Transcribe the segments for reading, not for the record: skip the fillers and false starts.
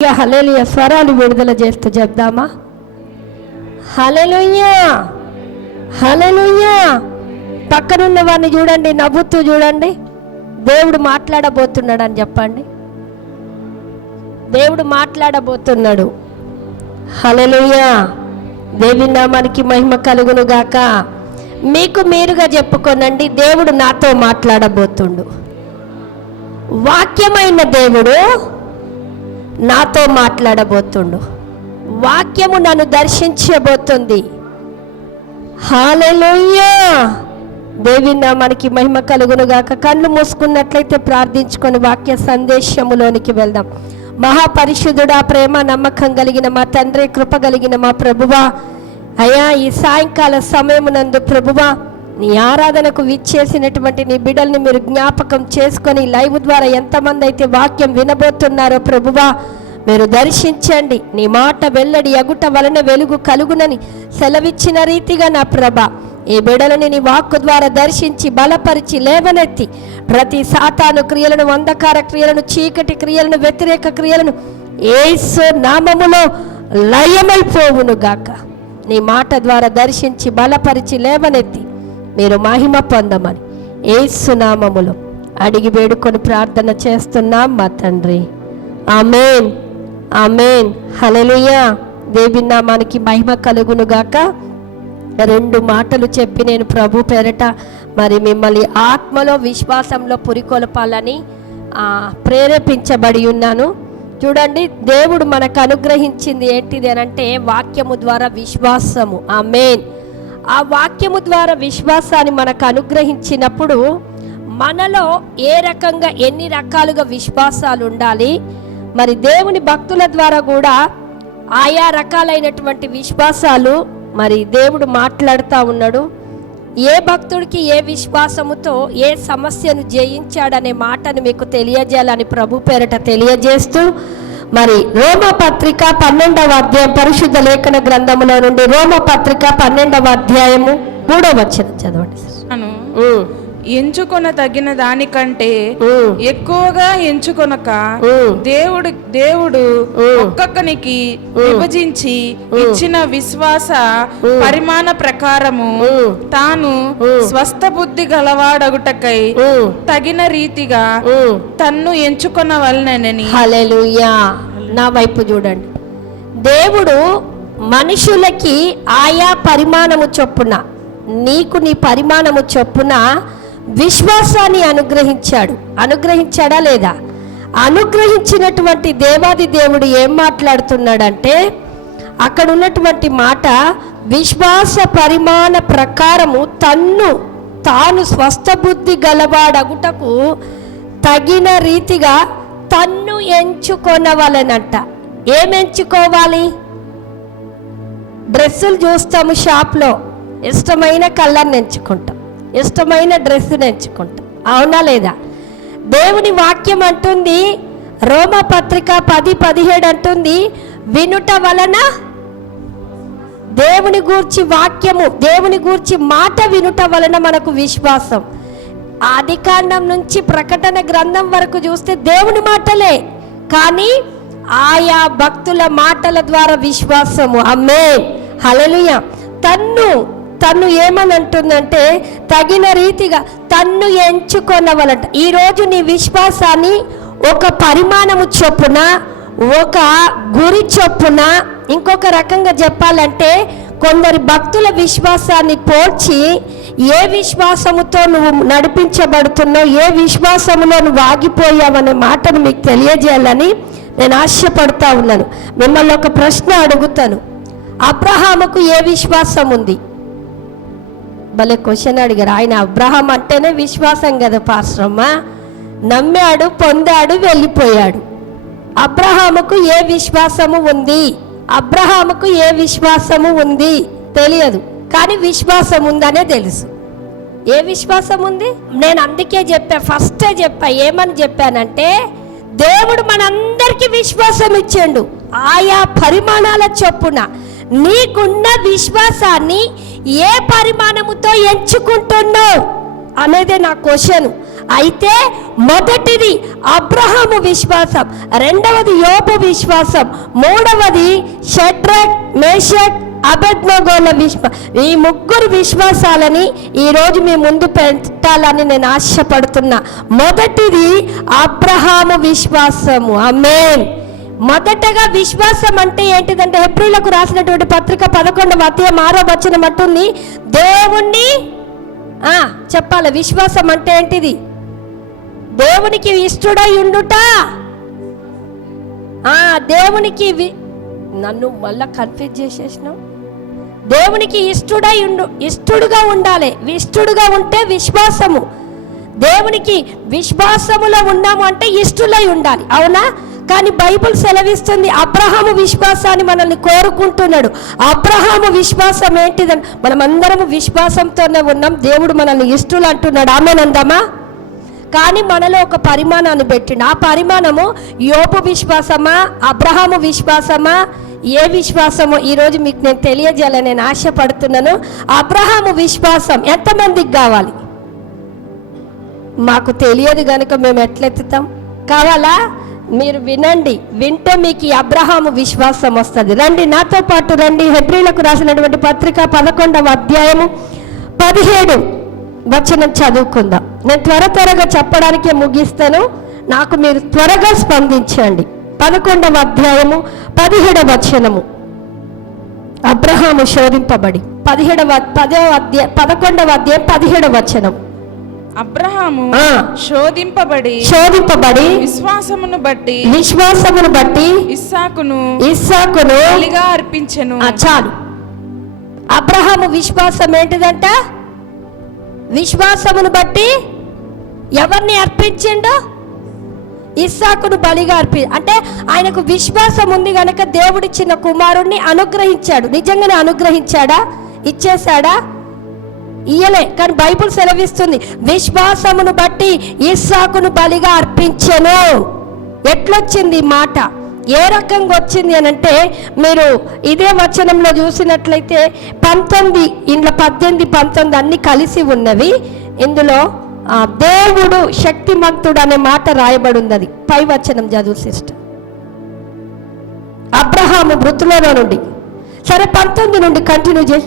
హల్లెలూయా స్వరాలు విడుదల చేస్తూ చెప్దామా? హల్లెలూయా హల్లెలూయా. పక్కనున్న వారిని చూడండి, నవ్వుతూ చూడండి. దేవుడు మాట్లాడబోతున్నాడు అని చెప్పండి. దేవుడు మాట్లాడబోతున్నాడు. హల్లెలూయా. దేవుని నామానికి మహిమ కలుగును గాక. మీకు మీరుగా చెప్పుకోనండి, దేవుడు నాతో మాట్లాడబోతుండు. వాక్యమైన దేవుడు నాతో మాట్లాడబోతుండు. వాక్యము నన్ను దర్శించబోతుంది. హల్లెలూయా. దేవుని నామానికి మహిమ కలుగును గాక. కళ్ళు మూసుకున్నట్లయితే ప్రార్థించుకొని వాక్య సందేశములోనికి వెళ్దాం. మహాపరిశుద్ధుడా, ప్రేమ నమ్మకం కలిగిన మా తండ్రి, కృప కలిగిన మా ప్రభువా, అయ్యా ఈ సాయంకాల సమయమునందు ప్రభువా, నీ ఆరాధనకు విచ్చేసినటువంటి నీ బిడ్డల్ని మీరు జ్ఞాపకం చేసుకొని లైవ్ ద్వారా ఎంతమంది అయితే వాక్యం వినబోతున్నారో ప్రభువా, మీరు దర్శించండి. నీ మాట వెల్లడి అగుట వలన వెలుగు కలుగునని సెలవిచ్చిన రీతిగా నా ప్రభ ఈ బిడ్డలని నీ వాక్కు ద్వారా దర్శించి బలపరిచి లేవనెత్తి ప్రతి సాతాను క్రియలను, అంధకార క్రియలను, చీకటి క్రియలను, వ్యతిరేక క్రియలను యేసు నామములో లయమైపోవును గాక. నీ మాట ద్వారా దర్శించి బలపరిచి లేవనెత్తి మీరు మహిమ పొందమని యేసు నామములో అడిగి వేడుకొని ప్రార్థన చేస్తున్నాం మా తండ్రి. ఆమేన్ ఆమేన్. హల్లెలూయా. దేవుని నామానికి మహిమ కలుగును గాక. రెండు మాటలు చెప్పి నేను ప్రభు పేరట మరి మిమ్మల్ని ఆత్మలో విశ్వాసంలో పురికొల్పాలని ప్రేరేపించబడి ఉన్నాను. చూడండి, దేవుడు మనకు అనుగ్రహించింది ఏంటిది అని అంటే వాక్యము ద్వారా విశ్వాసము. ఆమేన్. ఆ వాక్యము ద్వారా విశ్వాసాన్ని మనకు అనుగ్రహించినప్పుడు మనలో ఏ రకంగా ఎన్ని రకాలుగా విశ్వాసాలు ఉండాలి, మరి దేవుని భక్తుల ద్వారా కూడా ఆయా రకాలైనటువంటి విశ్వాసాలు మరి దేవుడు మాట్లాడుతూ ఉన్నాడు. ఏ భక్తుడికి ఏ విశ్వాసముతో ఏ సమస్యను జయించాడనే మాటను మీకు తెలియజేయాలని ప్రభు పేరట తెలియజేస్తూ మరి రోమపత్రిక 12వ అధ్యాయం పరిశుద్ధ లేఖన గ్రంథములో నుండి రోమపత్రిక 12వ అధ్యాయము 3వ వచనం చదవండి. ఎంచుకొన తగిన దానికంటే ఎక్కువగా ఎంచుకొనక దేవుడు ఒక్కొక్కనికి విభజించి ఇచ్చిన విశ్వాస పరిమాణ ప్రకారము తాను స్వస్థ బుద్ధి గలవాడగుటకై తగిన రీతిగా తన్ను ఎంచుకొనవలెనని. హల్లెలూయా. నా వైపు చూడండి. దేవుడు మనుషులకి ఆయా పరిమాణము చొప్పున, నీకు నీ పరిమాణము చొప్పున విశ్వాసాన్ని అనుగ్రహించాడా లేదా? అనుగ్రహించినటువంటి దేవాది దేవుడు ఏం మాట్లాడుతున్నాడంటే, అక్కడ ఉన్నటువంటి మాట విశ్వాస పరిమాణ ప్రకారము తాను స్వస్థ బుద్ధి గలవాడగుటకు తగిన రీతిగా తన్ను ఎంచుకొనవలెనంట. ఏం ఎంచుకోవాలి? డ్రెస్సులు చూస్తాము షాప్లో, ఇష్టమైన కలర్ని ఎంచుకుంటాం, ఇష్టమైన డ్రెస్సుని ఎంచుకుంటాం, అవునా లేదా? దేవుని వాక్యం అంటుంది, రోమపత్రిక 10:17 అంటుంది, వినుట వలన దేవుని గూర్చి వాక్యము, దేవుని గూర్చి మాట వినుట వలన మనకు విశ్వాసం. ఆదికాండం నుంచి ప్రకటన గ్రంథం వరకు చూస్తే దేవుని మాటలే, కానీ ఆయా భక్తుల మాటల ద్వారా విశ్వాసము. ఆమేన్. హల్లెలూయా. తన్ను ఏమని అంటుందంటే తగిన రీతిగా తన్ను ఎంచుకొనవలంట. ఈరోజు నీ విశ్వాసాన్ని ఒక పరిమాణము చొప్పున, ఒక గురి చొప్పున, ఇంకొక రకంగా చెప్పాలంటే కొందరి భక్తుల విశ్వాసాన్ని పోల్చి ఏ విశ్వాసముతో నువ్వు నడిపించబడుతున్నావు, ఏ విశ్వాసములో నువ్వు ఆగిపోయావనే మాటను మీకు తెలియజేయాలని నేను ఆశపడుతూ ఉన్నాను. మిమ్మల్ని ఒక ప్రశ్న అడుగుతాను. అబ్రహాముకు ఏ విశ్వాసం ఉంది? భలే క్వశ్చన్ అడిగారు. ఆయన అబ్రహాం అంటేనే విశ్వాసం కదా పాశ్రమ్మ. నమ్మాడు, పొందాడు, వెళ్ళిపోయాడు. అబ్రహాముకు ఏ విశ్వాసము ఉంది? అబ్రహాముకు ఏ విశ్వాసము ఉంది తెలియదు, కానీ విశ్వాసం ఉందనే తెలుసు. ఏ విశ్వాసం ఉంది? నేను అందుకే ఫస్టే చెప్పా. ఏమని చెప్పానంటే, దేవుడు మనందరికీ విశ్వాసం ఇచ్చాడు. ఆయా పరిమాణాల చొప్పున నీకున్న విశ్వాసాన్ని ఏ పరిమాణముతో ఎంచుకుంటున్నావు అనేదే నా క్వశ్చన్. అయితే మొదటిది అబ్రహాము విశ్వాసం, రెండవది యోబు విశ్వాసం, మూడవది షడ్రక్ మేషక్ అబేద్నెగోల ఈ ముగ్గురు విశ్వాసాలని ఈరోజు మీ ముందు పెట్టాలని నేను ఆశపడుతున్నా. మొదటిది అబ్రహాము విశ్వాసము. ఆమేన్. మొదటగా విశ్వాసం అంటే ఏంటిదంటే హెబ్రీలకు రాసినటువంటి పత్రిక 11వ అధ్యాయం 6వ వచనం అంటుంది, దేవుణ్ణి చెప్పాలి. విశ్వాసం అంటే ఏంటిది? దేవునికి ఇష్టడై ఉండుట. దేవునికి నన్ను మళ్ళా కన్ఫ్యూజ్ చేసేసినావు. దేవునికి ఇష్టడుగా ఉండాలి. ఇష్టడుగా ఉంటే విశ్వాసము. దేవునికి విశ్వాసములో ఉన్నాము అంటే ఇష్టలై ఉండాలి, అవునా? కానీ బైబిల్ సెలవిస్తుంది అబ్రహాము విశ్వాసాన్ని మనల్ని కోరుకుంటున్నాడు. అబ్రహాము విశ్వాసం ఏంటిదని? మనమందరము విశ్వాసంతోనే ఉన్నాం. దేవుడు మనల్ని ఇష్టలు అంటున్నాడు. ఆమేనందమా? కానీ మనలో ఒక పరిమాణాన్ని పెట్టిండు. ఆ పరిమాణము యోబు విశ్వాసమా, అబ్రహాము విశ్వాసమా, ఏ విశ్వాసమో ఈరోజు మీకు నేను తెలియజేయాలని నేను ఆశపడుతున్నాను. అబ్రహాము విశ్వాసం ఎంతమందికి కావాలి? మాకు తెలియదు కనుక మేము ఎట్లెత్తుతాం? కావాలా? మీరు వినండి, వింటే మీకు ఈ అబ్రహాము విశ్వాసం వస్తుంది. రండి, నాతో పాటు రండి. హెబ్రీలకు రాసినటువంటి పత్రిక 11వ అధ్యాయము 17 వచనం చదువుకుందాం. నేను త్వరగా చెప్పడానికే ముగిస్తాను, నాకు మీరు త్వరగా స్పందించండి. 11వ అధ్యాయము 17వ వచనము. అబ్రహాము శోధింపబడి 11వ అధ్యాయం 17వ వచనం. అబ్రహాము శోధింపబడి విశ్వాసమును బట్టి ఇస్సాకును బలిగా అర్పించెను. చాలు. అబ్రహాము విశ్వాసం ఏంటిదంట? విశ్వాసమును బట్టి ఎవరిని అర్పించిండు? ఇస్సాకును బలిగా అంటే ఆయనకు విశ్వాసం ఉంది కనుక దేవుడిచ్చిన కుమారుణ్ణి అనుగ్రహించాడు. నిజంగానే అనుగ్రహించాడా? ఇచ్చేశాడా? ఇయ్యలే. కానీ బైబిల్ సెలవిస్తుంది విశ్వాసమును బట్టి ఇస్సాకును బలిగా అర్పించెను. ఎట్లొచ్చింది మాట? ఏ రకంగా వచ్చింది అని అంటే మీరు ఇదే వచనంలో చూసినట్లయితే 19 ఇంట్లో 18, 19 అన్ని కలిసి ఉన్నవి. ఇందులో దేవుడు శక్తిమంతుడు అనే మాట రాయబడి ఉన్నది. పై వచనం చదువు సిస్టర్. అబ్రహాము మృతులలో నుండి, సరే 19 నుండి కంటిన్యూ చేయి.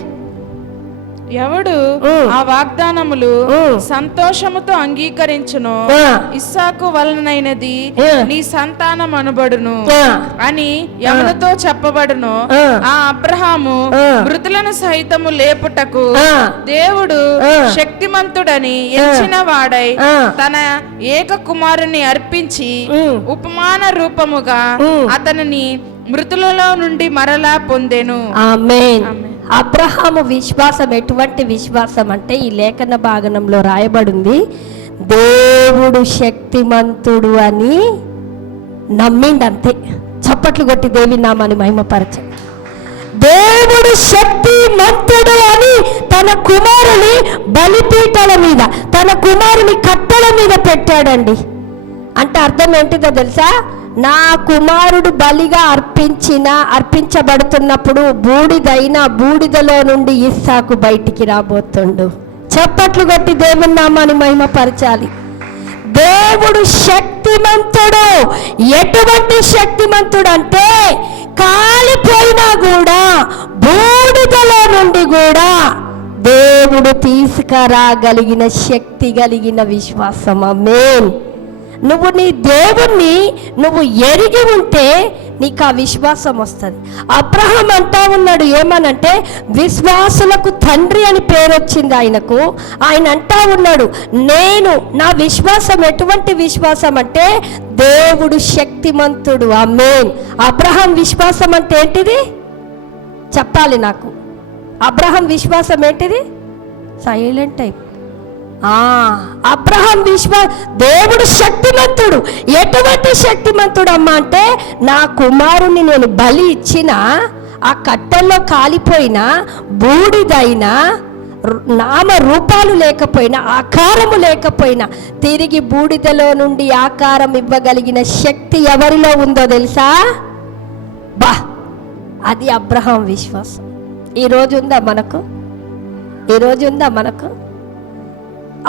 ఎవడు ఆ వాగ్దానములు సంతోషముతో అంగీకరించును, ఇస్సాకు వలనైనది నీ సంతానం అనబడును అని ఎవరితో చెప్పబడును. ఆ అబ్రహాము మృతులను సైతము లేపుటకు దేవుడు శక్తిమంతుడని ఎంచిన వాడై తన ఏక కుమారుని అర్పించి ఉపమాన రూపముగా అతనిని మృతులలో నుండి మరలా పొందెను. ఆమేన్. అబ్రహాము విశ్వాసం ఎటువంటి విశ్వాసం అంటే ఈ లేఖన భాగంలో రాయబడింది, దేవుడు శక్తిమంతుడు అని నమ్మిండంతే. చప్పట్లు కొట్టి దేవి నామాన్ని మహిమపరచండి. దేవుడు శక్తిమంతుడు అని తన కుమారుని బలిపీఠల మీద, తన కుమారుని కట్టెల మీద పెట్టాడండి. అంటే అర్థం ఏంటిదో తెలుసా? నా కుమారుడు బలిగా అర్పించబడుతున్నప్పుడు బూడిదలో నుండి ఇస్సాకు బయటికి రాబోతుండు. చప్పట్లు కొట్టి దేవుని నామాన్ని మహిమపరచాలి. దేవుడు శక్తిమంతుడు. ఎటువంటి శక్తిమంతుడు అంటే కాలిపోయినా కూడా బూడిదలో నుండి కూడా దేవుడు తీసుకురాగలిగిన శక్తి కలిగిన విశ్వాసం. ఆమేన్. నువ్వు నీ దేవుణ్ణి నువ్వు ఎరిగి ఉంటే నీకు ఆ విశ్వాసం వస్తుంది. అబ్రహాం అంటా ఉన్నాడు ఏమనంటే విశ్వాసులకు తండ్రి అని పేరు వచ్చింది ఆయనకు. ఆయన అంటా ఉన్నాడు నేను, నా విశ్వాసం ఎటువంటి విశ్వాసం అంటే దేవుడు శక్తిమంతుడు. ఆమేన్. అబ్రహాం విశ్వాసం అంటే ఏంటిది చెప్పాలి నాకు. అబ్రహాం విశ్వాసం ఏంటిది? Silent type. అబ్రహాం దేవుడు శక్తిమంతుడు. ఎటువంటి శక్తిమంతుడు అమ్మా అంటే నా కుమారుని నేను బలి ఇచ్చిన, ఆ కట్టెల్లో కాలిపోయినా, బూడిదైనా, నామ రూపాలు లేకపోయినా, ఆకారము లేకపోయినా తిరిగి బూడిదలో నుండి ఆకారం ఇవ్వగలిగిన శక్తి ఎవరిలో ఉందో తెలుసా? అది అబ్రహాం విశ్వాసం. ఈరోజు ఉందా మనకు?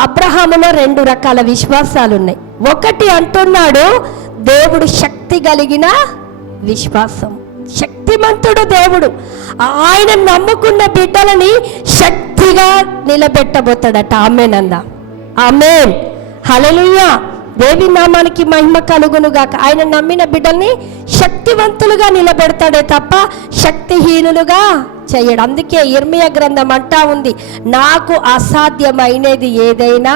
అబ్రహాములో 2 రకాల విశ్వాసాలు ఉన్నాయి. ఒకటి అంటున్నాడు దేవుడు శక్తి కలిగిన విశ్వాసం. శక్తిమంతుడు దేవుడు, ఆయన నమ్ముకున్న బిడ్డలని శక్తిగా నిలబెట్టబోతాడట. ఆమేన్ అందా. ఆమేన్, హల్లెలూయా. దేవి నామానికి మహిమ కలుగునుగాక. ఆయన నమ్మిన బిడ్డల్ని శక్తివంతులుగా నిలబెడతాడే తప్ప శక్తిహీనులుగా చేయడు. అందుకే ఇర్మియా గ్రంథం అంటా ఉంది, నాకు అసాధ్యమైనది ఏదైనా,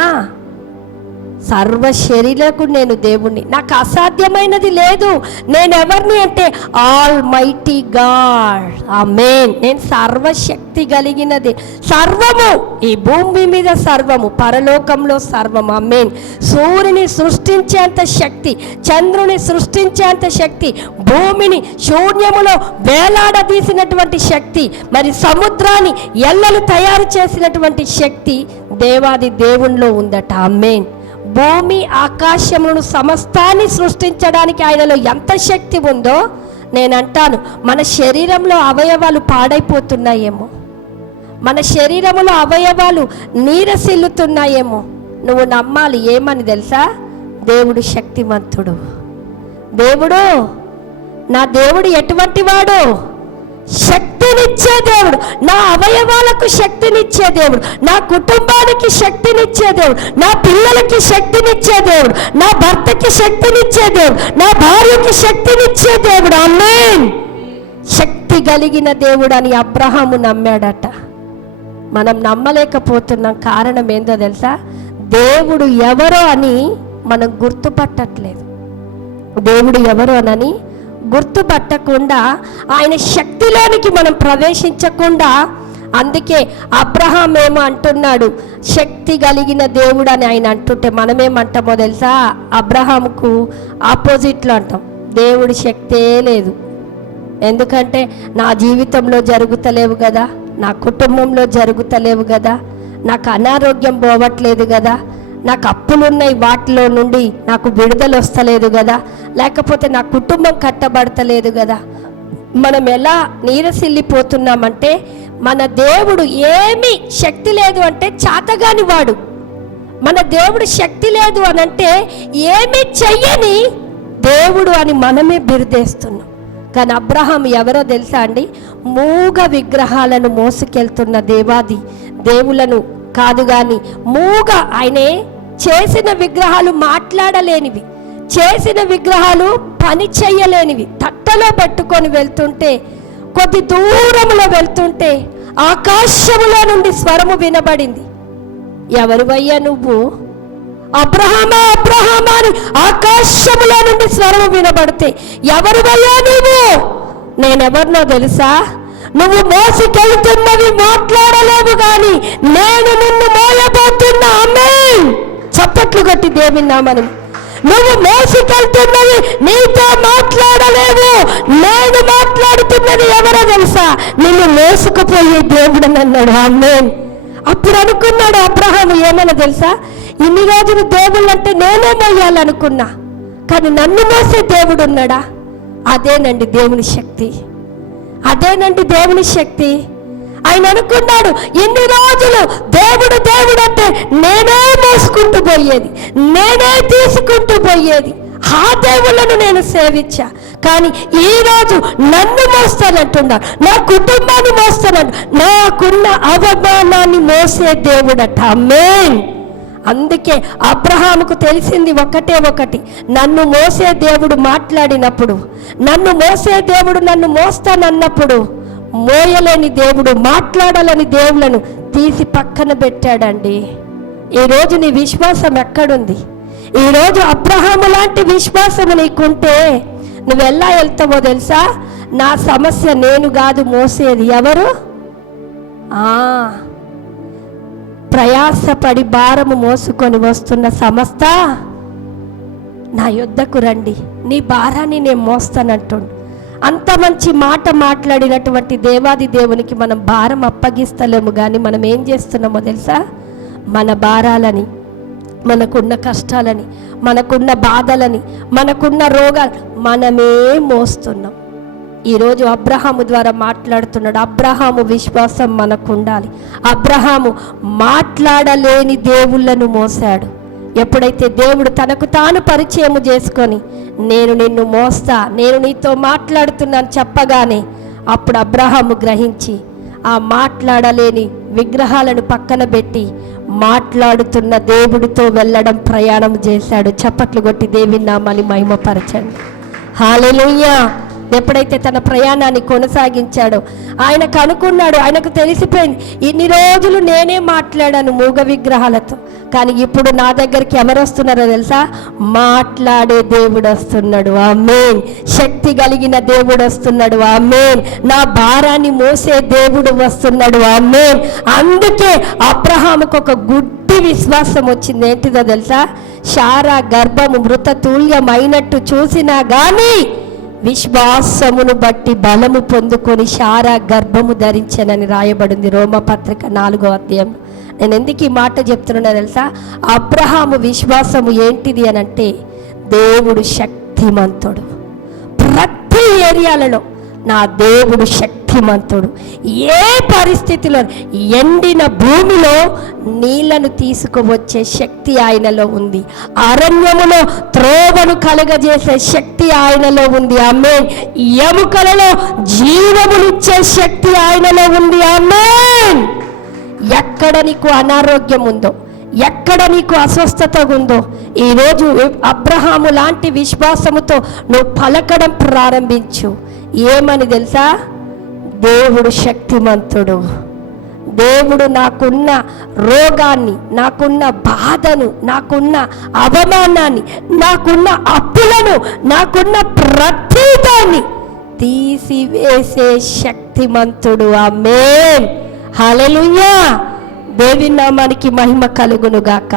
సర్వ శరీరకు నేను దేవుణ్ణి, నాకు అసాధ్యమైనది లేదు. నేను ఎవరిని అంటే ఆల్ మైటీ గాడ్. ఆమేన్. నేను సర్వశక్తి కలిగినది. సర్వము, ఈ భూమి మీద సర్వము, పరలోకంలో సర్వము. ఆమేన్. సూర్యుని సృష్టించేంత శక్తి, చంద్రుని సృష్టించేంత శక్తి, భూమిని శూన్యములో వేలాడదీసినటువంటి శక్తి, మరి సముద్రాన్ని ఎల్లలు తయారు చేసినటువంటి శక్తి దేవాది దేవునిలో ఉందట. ఆమేన్. భూమి ఆకాశములను సమస్తాన్ని సృష్టించడానికి ఆయనలో ఎంత శక్తి ఉందో, నేనంటాను మన శరీరంలో అవయవాలు పాడైపోతున్నాయేమో, మన శరీరంలో అవయవాలు నీరసిల్లుతున్నాయేమో. నువ్వు నమ్మాలి ఏమని తెలుసా? దేవుడు శక్తిమంతుడు. దేవుడు, నా దేవుడు ఎటువంటి వాడు? శక్తినిచ్చే దేవుడు. నా అవయవాలకు శక్తినిచ్చే దేవుడు, నా కుటుంబానికి శక్తినిచ్చే దేవుడు, నా పిల్లలకి శక్తినిచ్చే దేవుడు, నా భర్తకి శక్తినిచ్చే దేవుడు, నా భార్యకి శక్తినిచ్చే దేవుడు. ఆమేన్. శక్తి కలిగిన దేవుడు అని అబ్రహాము నమ్మాడట. మనం నమ్మలేకపోతున్నాం. కారణం ఏందో తెలుసా? దేవుడు ఎవరో అని మనం గుర్తుపట్టట్లేదు. దేవుడు ఎవరో అని గుర్తుపట్టకుండా, ఆయన శక్తిలోనికి మనం ప్రవేశించకుండా, అందుకే అబ్రహాం ఏమో అంటున్నాడు శక్తి కలిగిన దేవుడు అని ఆయన అంటుంటే, మనమేమంటామో తెలుసా? అబ్రహాంకు ఆపోజిట్లో అంటాం, దేవుడి శక్తే లేదు. ఎందుకంటే నా జీవితంలో జరుగుతలేవు కదా, నా కుటుంబంలో జరుగుతలేవు కదా, నాకు అనారోగ్యం పోవట్లేదు కదా, నాకు అప్పులున్నాయి, వాటిలో నుండి నాకు విడుదల వస్తలేదు కదా, లేకపోతే నా కుటుంబం కట్టబడతలేదు కదా. మనం ఎలా నీరసిల్లిపోతున్నామంటే, మన దేవుడు ఏమీ శక్తి లేదు అంటే చాతగాని వాడు. మన దేవుడు శక్తి లేదు అని అంటే ఏమీ చెయ్యని దేవుడు అని మనమే బిరుదేస్తున్నాం. కానీ అబ్రహాం ఎవరో తెలుసా అండి? మూగ విగ్రహాలను మోసుకెళ్తున్న దేవాది దేవులను కాదు, కానీ మూగ, ఆయనే చేసిన విగ్రహాలు మాట్లాడలేనివి, చేసిన విగ్రహాలు పని చెయ్యలేనివి, తట్టలో పెట్టుకొని వెళ్తుంటే, కొద్ది దూరంలో వెళ్తుంటే ఆకాశములో నుండి స్వరము వినబడింది. ఎవరివయ్యా నువ్వు? అబ్రహామా అబ్రహామా అని ఆకాశములో నుండి స్వరము వినబడితే, ఎవరివయ్యా నువ్వు? నేనెవరినో తెలుసా? నువ్వు మోసుకెళ్తున్నవి మాట్లాడలేవు, కానీ నేను నిన్ను మోయబోతున్నా. ఆమేన్. చప్పట్లు కొట్టి దేవుని నామమున. నువ్వు మోసుకెళ్తున్నవి నీతో మాట్లాడలేవు, నేను మాట్లాడుతున్నది ఎవరో తెలుసా? నిన్ను మోసుకుపోయే దేవుడు అన్నాడు. ఆమేన్. అప్పుడు అనుకున్నాడు అబ్రహాము, ఏమన్నా తెలుసా? ఇన్ని రోజులు దేవుళ్ళు అంటే నేనే మోయాలనుకున్నా, కానీ నన్ను మోసే దేవుడు ఉన్నాడా? అదేనండి దేవుని శక్తి, అదేనండి దేవుని శక్తి. ఆయన అనుకున్నాడు, ఇన్ని రోజులు దేవుడు దేవుడు అంటే నేనే మోసుకుంటూ పోయేది, నేనే తీసుకుంటూ పోయేది, ఆ దేవుళ్ళను నేను సేవించా. కానీ ఈరోజు నన్ను మోస్తానంటున్నాడు, నా కుటుంబాన్ని మోస్తానంటు, నాకున్న అవమానాన్ని మోసే దేవుడట. ఆమేన్. అందుకే అబ్రహాముకు తెలిసింది ఒకటే ఒకటి, నన్ను మోసే దేవుడు మాట్లాడినప్పుడు, నన్ను మోసే దేవుడు నన్ను మోస్తానన్నప్పుడు, మోయలేని దేవుడు, మాట్లాడాలని దేవులను తీసి పక్కన పెట్టాడండి. ఈరోజు నీ విశ్వాసం ఎక్కడుంది? ఈరోజు అబ్రహాము లాంటి విశ్వాసం నీకుంటే నువ్వు ఎలా వెళ్తావో తెలుసా? నా సమస్య నేను కాదు మోసేది, ఎవరు? ప్రయాసపడి భారము మోసుకొని వస్తున్న సమస్త నా యొద్దకు రండి, నీ భారాన్ని నేను మోస్తానంటుండు. అంత మంచి మాట మాట్లాడినటువంటి దేవాది దేవునికి మనం భారం అప్పగిస్తలేము, కానీ మనం ఏం చేస్తున్నామో తెలుసా? మన భారాలని, మనకున్న కష్టాలని, మనకున్న బాధలని, మనకున్న రోగాలు మనమే మోస్తున్నాం. ఈరోజు అబ్రహాము ద్వారా మాట్లాడుతున్నాడు. అబ్రహాము విశ్వాసం మనకు ఉండాలి. అబ్రహాము మాట్లాడలేని దేవుళ్ళను మోసాడు. ఎప్పుడైతే దేవుడు తనకు తాను పరిచయం చేసుకొని నేను నిన్ను మోస్తా, నేను నీతో మాట్లాడుతున్నాను చెప్పగానే అప్పుడు అబ్రహాము గ్రహించి ఆ మాట్లాడలేని విగ్రహాలను పక్కన పెట్టి మాట్లాడుతున్న దేవుడితో వెళ్ళడం ప్రయాణం చేశాడు. చప్పట్లు కొట్టి దేవుని నామాన్ని మహిమపరచండి. హల్లెలూయా. ఎప్పుడైతే తన ప్రయాణాన్ని కొనసాగించాడో ఆయనకు అనుకున్నాడు, ఆయనకు తెలిసిపోయింది ఇన్ని రోజులు నేనే మాట్లాడాను మూగ విగ్రహాలతో, కానీ ఇప్పుడు నా దగ్గరికి ఎవరు వస్తున్నారో తెలుసా? మాట్లాడే దేవుడు వస్తున్నాడు. ఆమేన్. శక్తి కలిగిన దేవుడు వస్తున్నాడు. ఆమేన్. నా భారాన్ని మోసే దేవుడు వస్తున్నాడు. ఆమేన్. అందుకే అబ్రహాముకు ఒక గుడ్డి విశ్వాసం వచ్చింది. ఏంటిదో తెలుసా? శారా గర్భము మృతతుల్యమైనట్టు చూసినా కానీ విశ్వాసమును బట్టి బలము పొందుకొని శారా గర్భము ధరించనని రాయబడింది రోమపత్రిక 4వ అధ్యాయం. నేను ఎందుకు ఈ మాట చెప్తున్నా తెలుసా? అబ్రహాము విశ్వాసము ఏంటిది అని అంటే, దేవుడు శక్తిమంతుడు. ప్రతి ఏరియాలలో నా దేవుడు శక్తిమంతుడు. ఏ పరిస్థితిలో ఎండిన భూమిలో నీళ్లను తీసుకువచ్చే శక్తి ఆయనలో ఉంది. అరణ్యములో త్రోవను కలగజేసే శక్తి ఆయనలో ఉంది. ఆమేన్. ఎముకలలో జీవమునిచ్చే శక్తి ఆయనలో ఉంది. ఆమేన్. ఎక్కడ నీకు అనారోగ్యం ఉందో, ఎక్కడ నీకు అస్వస్థత ఉందో, ఈరోజు అబ్రహాము లాంటి విశ్వాసముతో నువ్వు పలకడం ప్రారంభించు. ఏమని తెలుసా? దేవుడు శక్తిమంతుడు. దేవుడు నాకున్న రోగాన్ని, నాకున్న బాధను, నాకున్న అవమానాన్ని, నాకున్న అప్పులను, నాకున్న ప్రతిదాన్ని తీసివేసే శక్తిమంతుడు. ఆమేన్. హల్లెలూయా. దేవుని నామానికి మహిమ కలుగును గాక.